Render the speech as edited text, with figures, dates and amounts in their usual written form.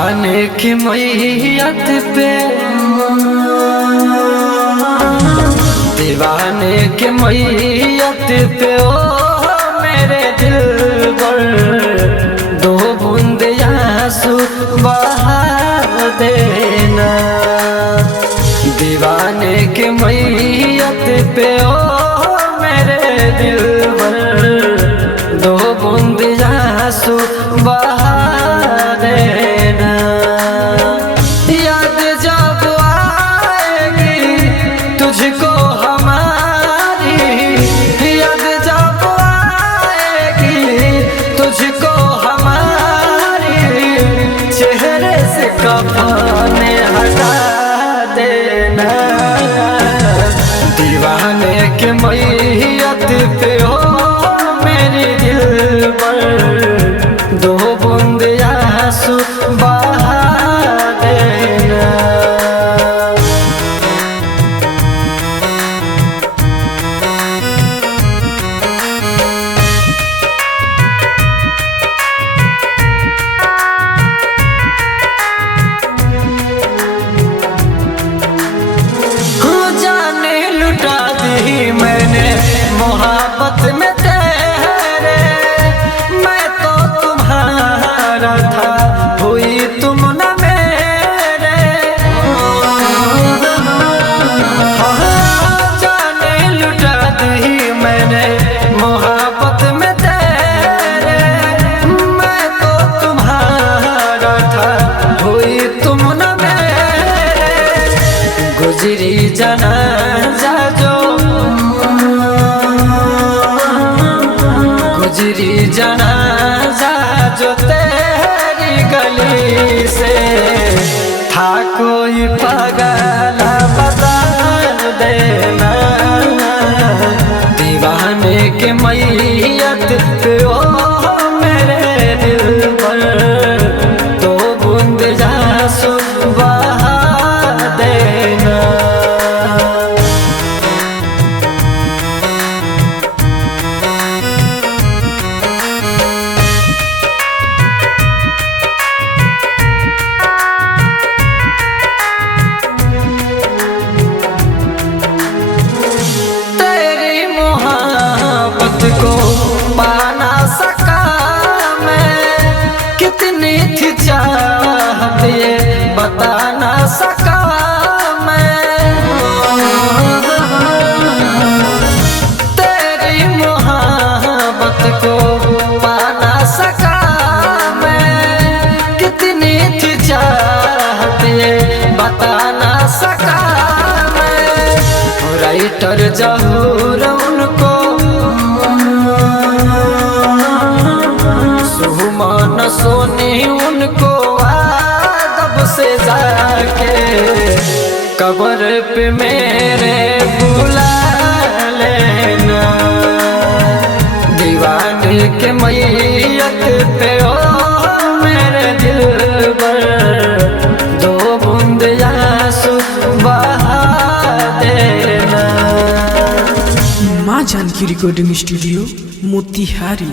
दीवाने की मैयत पे, दीवाने की मैयत पे ओ मेरे दिल पर दो बूंद आंसू बहा देना। दीवाने की मैयत पे ओ मेरे दिल पर दो बूंद आंसू बहा देना। याद जब आएगी तुझको हमारी, याद जब आएगी तुझको हमारी, चेहरे से कफन हटा देना। दीवाने के मैयत पे हो मेरे दिल पर दो बूंद आंसू बहा देना। जाने लुटा दी मैंने मोहब्बत में तेरे, मैं तो तुम्हारा था हुई तुम न मेरे। जाने लुटा दी मैंने मोहब्बत में तेरे, मैं तो तुम्हारा था हुई तुम न मेरे। गुजरी जनाजा जो, गुजरी जनाजा जो तेरी गली से, था कोई पागल बता देना। दीवाने के मैयत पे ओ मेरे दिल पर दो बूंद आंसू बहा देना। तेरी मोहब्बत को पा ना सका मैं, कितनी थी चाहत ये बता ना सका मैं। तेरी मोहब्बत को पा ना सका मैं, कितनी थी चाहत ये बता ना सका मैं। राइटर जहूर उनको सुमन सोनी उनको आदब से जाके कब्र पे मेरे बुला लेना। दीवाने के मैयत पे ओ मेरे दिल पर दो बूंद आंसू बहा देना। माँ जानकी रिकॉर्डिंग स्टूडियो मोतिहारी।